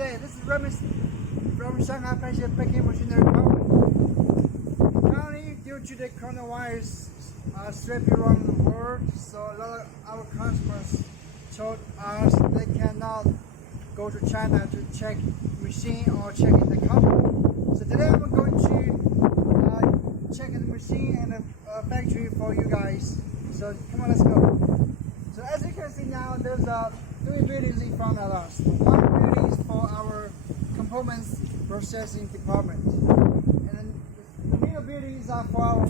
today. This is Ramon from Shanghai Paixie packing machinery company. Currently, due to the coronavirus sweeping around the world, so a lot of our customers told us they cannot go to China to check machine or check in the company. So today I'm going to check the machine and the factory for you guys. So come on, let's go. So as you can see now, there's three buildings in front of us. One building is for our components processing department, and then the middle buildings are for our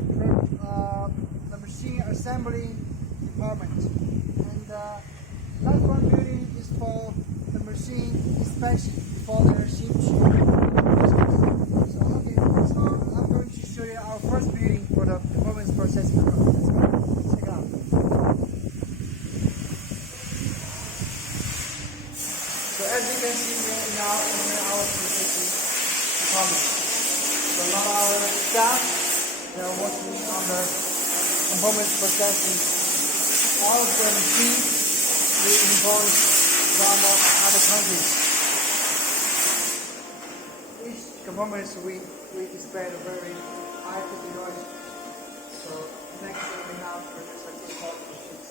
the machine assembly department, and last one building is for the machine inspection for the sheep. So okay, so I'm going to show you our first building for the components processing department. Let's go. Check it out. So as you can see now in our processing department, so a lot of our staff, they are working on the components processing. All of the machines we import from other countries. Each components we display a very high technology. So next thing we have produce a import machines.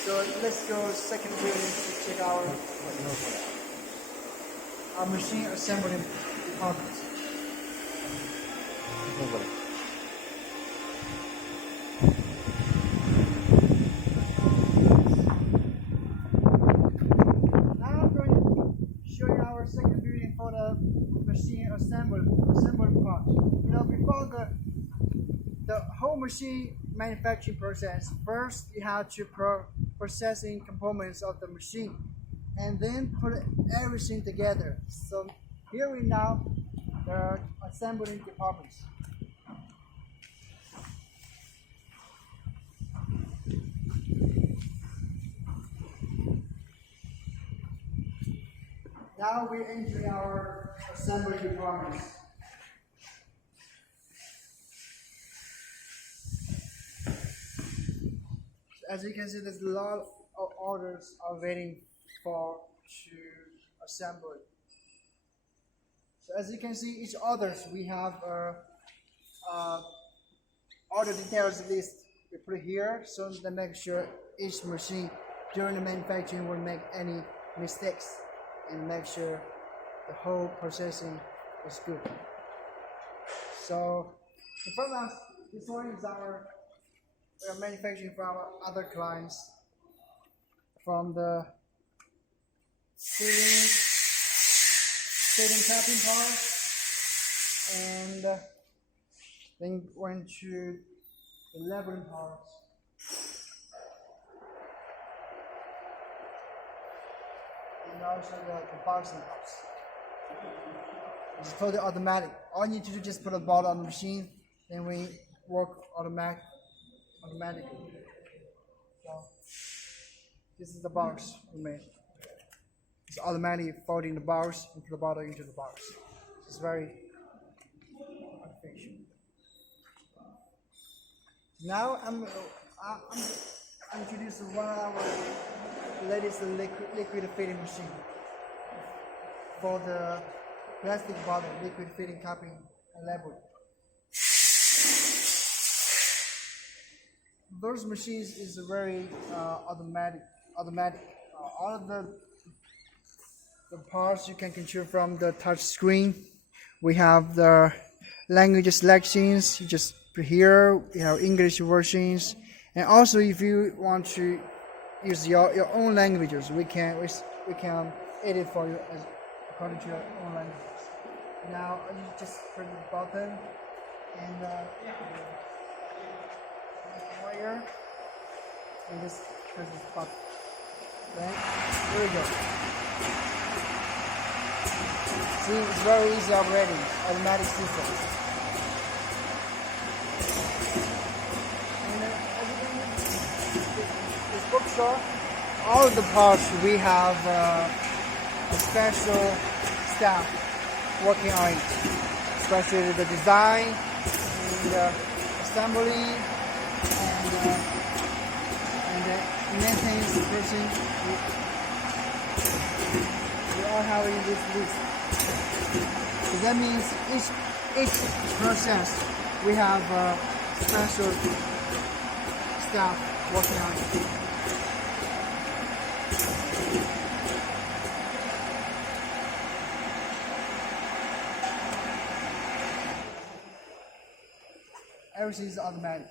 So let's go second building to check our machine assembly department. Now I'm going to show you our second building for the machine assembly part. You know, before the whole machine manufacturing process, first you have to processing components of the machine and then put everything together. So here we now the assembly departments. Now we enter our assembly departments. As you can see, there's a lot of orders are waiting to assemble. So as you can see, each orders we have order details list we put here, so to make sure each machine during the manufacturing won't make any mistakes and make sure the whole processing is good. So in front of us, this one is we are manufacturing for our other clients, from the sealing capping part, and then went to the labeling parts. And also the boxing parts. It's totally automatic. All you need to do is just put a ball on the machine, then we work automatically. So this is the box we made. It's automatically folding the box and put the bottle into the box. It's very artificial. Now I'm introducing one of our latest liquid filling machine for the plastic bottle, liquid filling capping and labeling. Those machines is very automatic. All of the parts you can control from the touch screen. We have the language selections. You just put here. You have English versions, and also if you want to use your own languages, we can edit for you according to your own languages. Now you just press the button and wire and just press this button. Right? There we go. See, it's very easy operating, automatic system. And as you can see, this bookstore, all of the parts we have a special staff working on it, especially the design, the assembly, and the maintenance person, we all having this list. So that means each process we have special staff working on it. Everything is automatic.